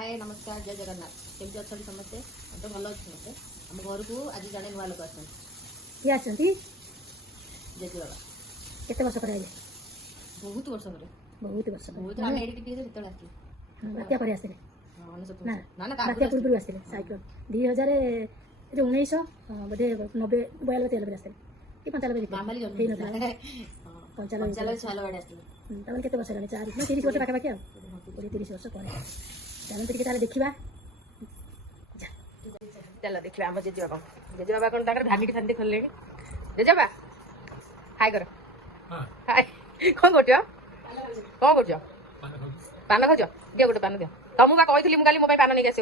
हाय नमस्कार जय जगन्नाथ केमती अच्छा समस्ते तो भल अच्छे समस्ते आम घर को आज जड़े नुआ लोक आसती जेजू बाबा केते वर्ष पर आइले बहुत वर्ष पर बहुत वर्ष बहुत आम एडी टीवी सेते आसती बात्या पर आस्ते ना ना बात्या पूर्व आस्ते साइकेल 2019 बोधे 90 92 93 आस्ते कि 95 मामाली जन्म हेई नथला 95 96 बाड़े आसती तमन केते वर्ष लागले 4 30 वर्ष पाखा पाखी आ 30 वर्ष पर चलो टिके ताले देखिबा चलो देखिए आम जेजे बाबा कौन तक भामिटी फामिटी खोल जेजे बाबा हाय कर हाय कौन कर कौन कर पान खोज दियो गोटे पान दियो तुमको कही मुझे मो पान नहीं आस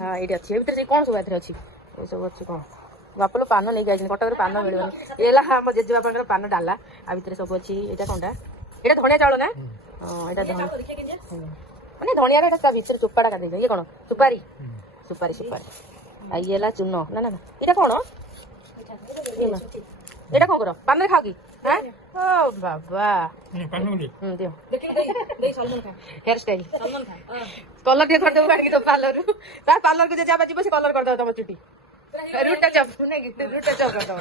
हाँ ये अच्छी भर कौन सब अच्छी सब अच्छी कौन बापलो पान नहीं गई कटक पान मिल ये आम जेजे बाबा पान डाला आ भर सब अच्छी यहाँ कौनटा ये धनिया चाउल ना हाँ यहाँ माने धनिया भर चोपाटा का ये कौन सुपारी सुपारी सुपारी आ ये चून ना ना ये कौन ये कौन कर पान खाओ कि ओ बाबा दियो हेयर स्टाइल कलर टे करदेव काटिक तो पार्लर पार्लर को जब जीव से कलर करदेव तुम चुटी रूट टच करदेव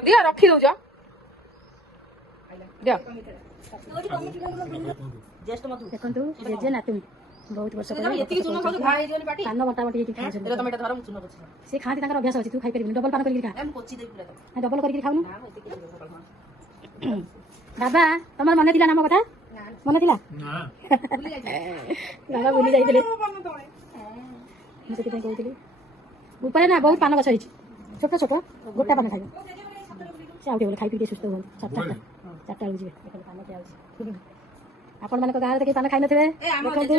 दियो रखी दौच दियो देखंतु जेजे नातुनी बहुत वर्ष पर पान बटा बटी से खाती अभ्यास अच्छी तू खाई पारि डबल पान कर डबल कर खाऊ बाबा तुम मन थी नाम कथा मन थी बाबा भूली जाइए मुझे कहती ऊपर ना बहुत पान गछ छोट छोट गोटा पान खाइब से आउटे खाई पी सुस्थ हूँ 4टा बेलू जी पान पिया आपण मान गाँव देखिए पान खाई नथिबे देखंतु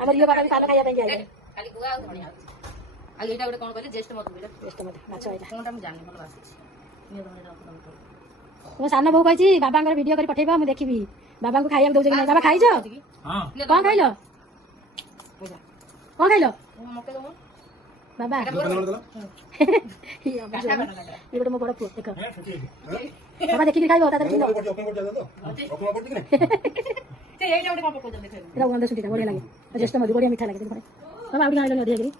हमर यो बाबा भी पान खाइया पे आइले खाली गुआ और धनिया आ एटा गोटे कोन कहले जेष्ठ मधु माछ एटा कोनटा मु जानि मला आसी तुम सान बहु कही बाबा वीडियो कर पठेबा मैं देखी बाबा को खाइया दौज कि बाबा खाइज कौन खाइल कौन खाइल बाबा ये गोटे मो बड़ पुओ देख बाबा देखिक खाइब गंध सुटीटा बढ़िया लगे ज्येष्ठ मधु बढ़िया मीठा लगे बाबा आउट खाइल अधिक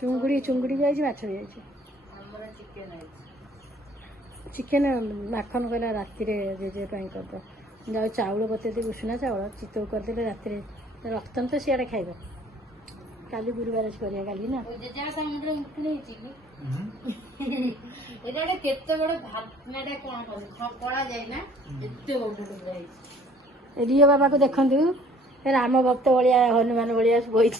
चुंगुड़ी चुंगुड़ी चिकेन माखन कहला राति जेजे कर जाओ चाउल बतेदी उषुना चाउल चितौ करदे राति रक्तन तो सियाड़े खाइब काली गुरुवार करिया काली ना रियो बाबा को देखंतु राम भक्त भाया हनुमान भाया बही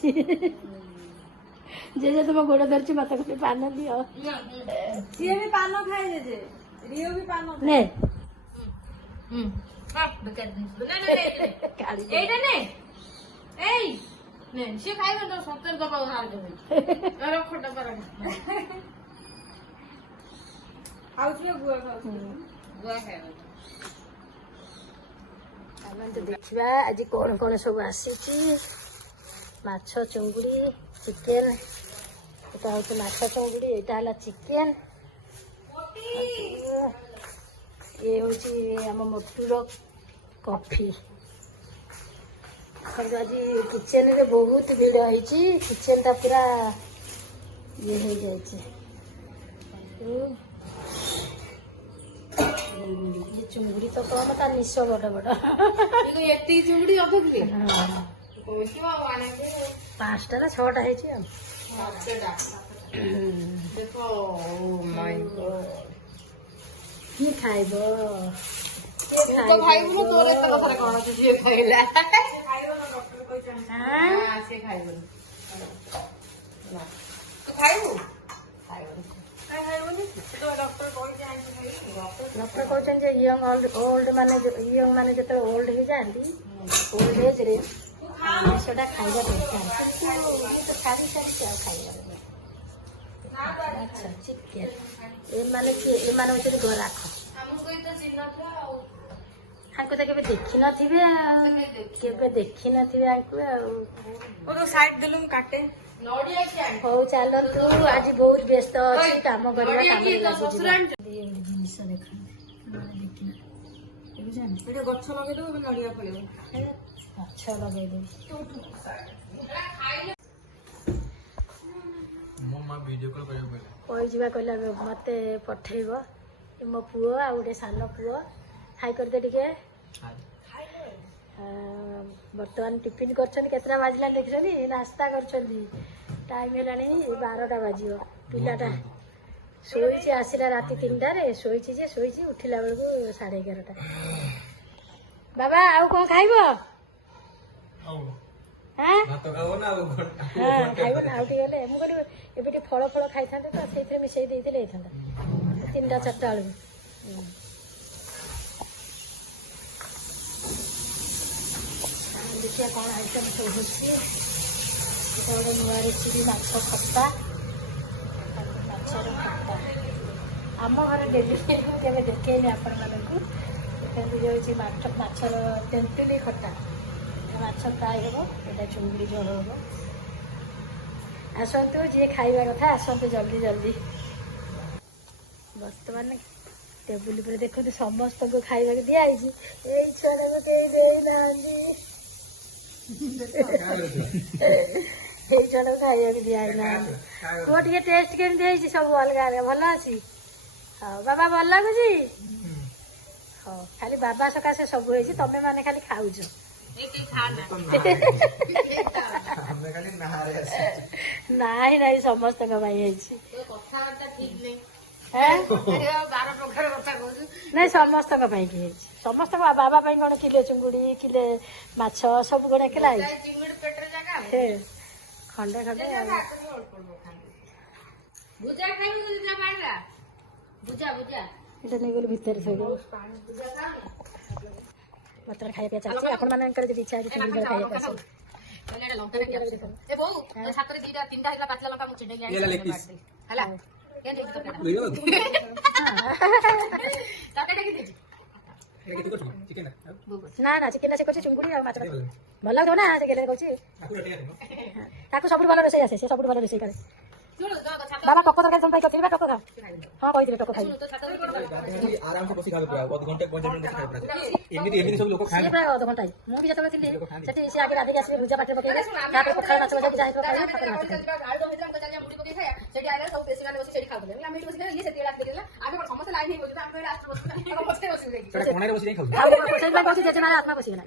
जे तुम गोड़ धरची मत पान दियो सी भी पान खाए जे रियो भी पान ने से खाइबे तो 70 दबा हार देबे अरे खोटा पर आउथले गुआ खाउ गुआ खाइबे आमन तो देखिबा आज कोन कोन सब आसी छी माछ चुंगुड़ी चिकेन एटा होते माछ चुंगुड़ी एटा हला चिकेन ये होची हम मोटूर कॉफी आज किचेन रे बहुत भीड़ है किचेन टा पूरा ये हो जाए ये चुंगुड़ी तो कम तार निश बड़ बड़ चुंगुड़ी 5टा ना 6टा है किए खाइब डॉक्टर कहते यंग ओल्ड माने यंग माने जो ओल्ड हो जाती ओल्ड एज रे सेटा खाइबा दरकार तो खाली सारी क्या खाइबा अच्छा चिकेन ए माने कि ए माने होते गराख ଆଙ୍କୁ ତ କେବେ ଦେଖିନଥିବେ ଆଉ କେବେ ଦେଖିନଥିବେ ଆଙ୍କୁ ଆଉ ସାଇଡ ଦେଲୁ ମୁଁ କାଟେ ହଉ ଚାଲନ୍ତୁ ଆଜି ବହୁତ ବ୍ୟସ୍ତ ଅଛି କାମ କରିବା କାମରେ ଲାଗିଯିବା ଜିନିଷ ଦେଖନ୍ତୁ ଗଛ ଲଗେଇଦେବୁ ନଡିଆ ଫଳିବ ଗଛ ଲଗେଇଦେବି କହିଯିବା କହିଲା ମତେ ପଠେଇବ ମୋ ପୁଅ ଆଉ ଗୋଟେ ସାନ ପୁଅ ଖାଇ କରିଦେ ଟିକେ ବର୍ତ୍ତମାନ ଟିଫିନ୍ କରିଛନ୍ତି କେତେଟା ବାଜିଲା ଦେଖିଛନ୍ତି ନାସ୍ତା କରିଛନ୍ତି ଟାଇମ୍ ହେଲାଣି 12ଟା ବାଜିବ ପିଲାଟା ଶୋଇଛି ଆସିଲା ରାତି 3ଟାରେ ଶୋଇଛି ଯେ ଶୋଇଛି ଉଠିଲା ବେଳକୁ 11:30 ବାବା ଆଉ କଣ ଖାଇବ ଖାଇବ ନା ଆଉ ଟିକେ ହେଲେ ମୁଁ କହିଲି ଏବେ ଟିକେ ଫଳ ଖାଇଥାନ୍ତେ ତ ସେଇଥିରେ ମିଶେଇ ଦେଇଥିଲେ ହେଇଥାନ୍ତା 3ଟା 4ଟା ବେଳକୁ ଦେଖିବା କ'ଣ ଆଇଟମ୍ ସବୁ ହେଉଛି এটা ଗୋଟେ ନୂଆ ରେସିପି ମାଛ ଖଟା ମାଛର ଖଟା ଆମ ଘରେ ଡେଲି ମୁଁ କେବେ ଦେଖେଇନି ଆପଣମାନଙ୍କୁ ଦେଖନ୍ତୁ ହେଉଛି ମାଛର ତେନ୍ତୁଳି ଖଟା ମାଛ ଫ୍ରାଏ ହେବ ଏଇଟା ଚୁଙ୍ଗୁଡ଼ି ଝୋଳ ହେବ ଆସନ୍ତୁ ଯିଏ ଖାଇବା କଥା ଆସନ୍ତୁ ଜଲ୍ଦି ଜଲ୍ଦି ବର୍ତ୍ତମାନ ଟେବୁଲ ଉପରେ ଦେଖନ୍ତୁ ସମସ୍ତଙ୍କୁ ଖାଇବାକୁ ଦିଆହେଇଛି ଏଇ ଛୁଆଟାକୁ କେହି ଦେଇନାହାନ୍ତି ଏଇ ଛୁଆଟାକୁ ଖାଇବାକୁ ଦିଆହେଇନାହାନ୍ତି ପୁଅ ଟିକେ ଟେଷ୍ଟ କେମିତି ହେଇଛି ସବୁ ଅଲଗା ଅଲଗା ଭଲ ଅଛି ହଉ ବାବା ଭଲ ଲାଗୁଛି ହଉ ଖାଲି ବାବା ସକାଶେ ସବୁ ହେଇଛି ତମେ ମାନେ ଖାଲି ଖାଉଛ ନାଇଁ ନାଇଁ ସମସ୍ତଙ୍କ ପାଇଁ ହେଇଛି ନାଇଁ ସମସ୍ତଙ୍କ ପାଇଁ କି ହେଇଛି ସମସ୍ତଙ୍କ ବାବା ପାଇଁ କଣ କିଲେ ଚୁଙ୍ଗୁଡି କିଲେ ମାଛ ସବୁ କଣ ଏକଲା ହେଇଛି ଖଣ୍ଡେ ଖଣ୍ଡେ ଏଇଟା ନେଇଗଲି ଭିତରେ ଥୋଇଦେବ ବର୍ତ୍ତମାନ ଖାଇବା ପିଇବା ଚାଲିଛି ଆପଣ ମାନଙ୍କର ଯଦି ଇଚ୍ଛା ଅଛି ଚୁଙ୍ଗୁଡ଼ି ଖାଇବାକୁ ଆସନ୍ତୁ ନା ନା ଚିକେନ ସେ କରୁଛି ଚୁଙ୍ଗୁଡ଼ି ଆଉ ମାଛ ଭଲ ଲାଗୁଥିବ ନା ସେ ଗେଲେ କହୁଛି ତାକୁ ସବୁଠୁ ଭଲ ରୋଷେଇ ଆସେ ସେ ସବୁଠୁ ଭଲ ରୋଷେଇ କରେ ବାବା ଟକ ତରକାରୀ ତମ ପାଇଁ କରିଥିଲି ବା ଟକ ଖାଅ ହଁ କହିଥିଲେ ଟକ ଖାଇବି ପ୍ରାୟ ଅଧଘଣ୍ଟା ମୁଁ ବି ଯେତେବେଳେ ଥିଲି ସେଠି ସେ ଆଗେ ରାଧିକି ଆସିବେ ଭୁଜା ପାଖରେ ପକେଇବେ ତାପରେ ପଖାଳ ମାଛ ଭଜା ଭୁଜା ହେଇଥିବ ଖାଇବେ ତାପରେ ମାଛ ସେଇଥିପାଇଁ କହୁଛି ଜେଜେମାର ଆତ୍ମା ବସିଗଲା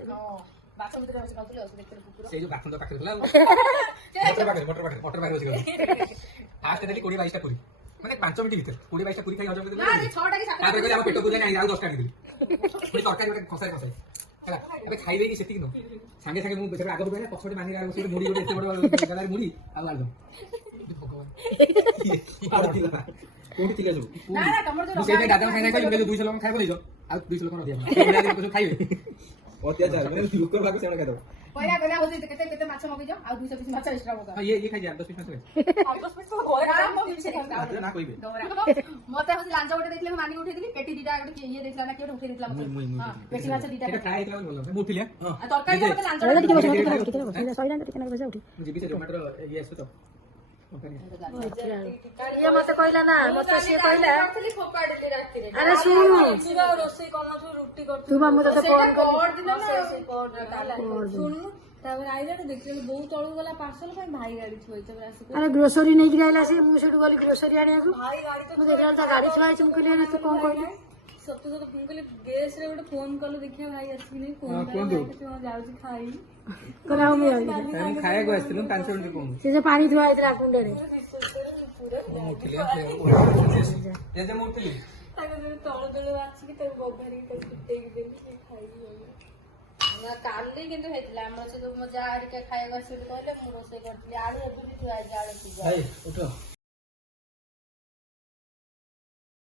ମାନେ 5 ମିନିଟ୍ ଭିତରେ 20-22ଟା ପୁରୀ ଖାଇ ହଜମ କରିଦେଲେ ତାପରେ ଆମ ପେଟ ପୂଜା ନାହିଁ ଆଉ 10ଟା ଆଣିଦେଲି ପୁଣି ତରକାରୀ ଗୋଟେ ଖସାରେ ଖସାଏ ହେଲା ଏବେ ଖାଇଦେଇକି ସେତିକି ନୁହଁ ସାଙ୍ଗେ ସାଙ୍ଗେ ମୁଁ ବେଚାରା ଆଗକୁ କହିଲା ପଛପଟେ ମାନି ବସି ମୁଢି ଗୋଟେ ଏତେ ବଡ ଗାଲାରେ ମୁଢି ଆଉ ଆଳୁ କୋଉଠି ଥିଲେ ସବୁ ମୁଁ ସେଇଥିପାଇଁ ଦାଦାଙ୍କ ସାଙ୍ଗେ କହିଲି 200 ଲୋକ ଖାଇବ ଦେଇଛ ଆଉ 200 ଲୋକ ଅଧିକା ଖାଇବେ ଅତ୍ୟାଚାର ମାନେ ଲୋକ ଭାଗ ସେମାନେ ଖାଇଦବ କହିଲା କହିଲା ହଉଛି କେତେ ମାଛ ମଗେଇଛ ଆଉ 200 ପିସ୍ ମାଛ ଏକ୍ସଟ୍ରା ମଗା ଇଏ ଖାଇ ଯା 10 ପିସ୍ ମାଛ ନା କହିବେ ମତେ ହଉଛି ଲାଞ୍ଜ ଗୋଟେ ଦେଇଥିଲେ ମୁଁ ମାନି ଉଠେଇଥିଲି ପେଟି ଦିଟା ଗୋଟେ ଇଏ ଦେଇଥିଲା ନା କିଏ ଗୋଟେ ଉଠେଇ ଦେଇଥିଲା ମତେ ପେଟି ମାଛ ଦିଟା এটা ফ্রাই ହେଇଥିଲା ଭଲ ମୁଁ ଉଠିଲି ଆଉ ତରକାରୀ ମତେ ଲାଞ୍ଜ ଟିକେ ବସ ଟିକେ ସଇଲାନି ଟିକେ ବସ ଉଠି ମୁଁ ଯିବି ସେ ଜୋମାଟୋ ଇଏ ଆସୁ ତ ଇଏ ମତେ କହିଲା ନା ମତେ ସିଏ କହିଲା ଆରେ ଶୁଣୁ ତୁ ବା ମୁଁ ତତେ ଫୋନ ତାପରେ ଆଇଲାଠୁ ଦେଖିଲେ ବୋଉ ତଳକୁ ଗଲା ପାର୍ସଲ ପାଇଁ ଭାଇ ଗାଡି ଥୁଆଇଛି ତାପରେ ଆସି ଆରେ ଗ୍ରୋସରୀ ନେଇକି ଆଇଲା ସେ ମୁଁ ସେଠୁ ଗଲି ଗ୍ରୋସରୀ ଆଣିବାକୁ ମୁଁ ଦେଖିଲା ତା ଗାଡି ଥୁଆ ହେଇଛି ମୁଁ କହିଲି ତୁ କଣ କହିଲୁ ସତ ସତ ମୁଁ କହିଲି ଗେସ୍ ରେ ଗୋଟେ ଫୋନ କଲୁ ଦେଖିବା ଭାଇ ଆସିକି ନେଇ ଫୋନ ଯାଉଛି ଖାଇବି କହିଲା ହଉ ମୁଁ ଖାଇବାକୁ ଆସିଥିଲୁ 5 ମିନିଟ୍ କମ ସେ ଯେ ପାଣି ଥୁଆ ହେଇଥିଲା କୁଣ୍ଡରେ ମୁଁ ଉଠିଲି ତଳ ତଳ ଆସିକି ତାକୁ ବଘାରିକି ତାକୁ ଫୁଟେଇକି ଦେଲି ସେ ଖାଇବି କାଲି କିନ୍ତୁ ହେଇଥିଲା ଆମର ସେ ଯୋଉ ମୋ ଯା ହେରିକା ଖାଇବାକୁ ଆସିବି କହିଲେ ମୁଁ ରୋଷେଇ କରିଥିଲି ଆଳୁ ଏବେ ବି ଥୁଆ ହେଇଛି ଆଳୁ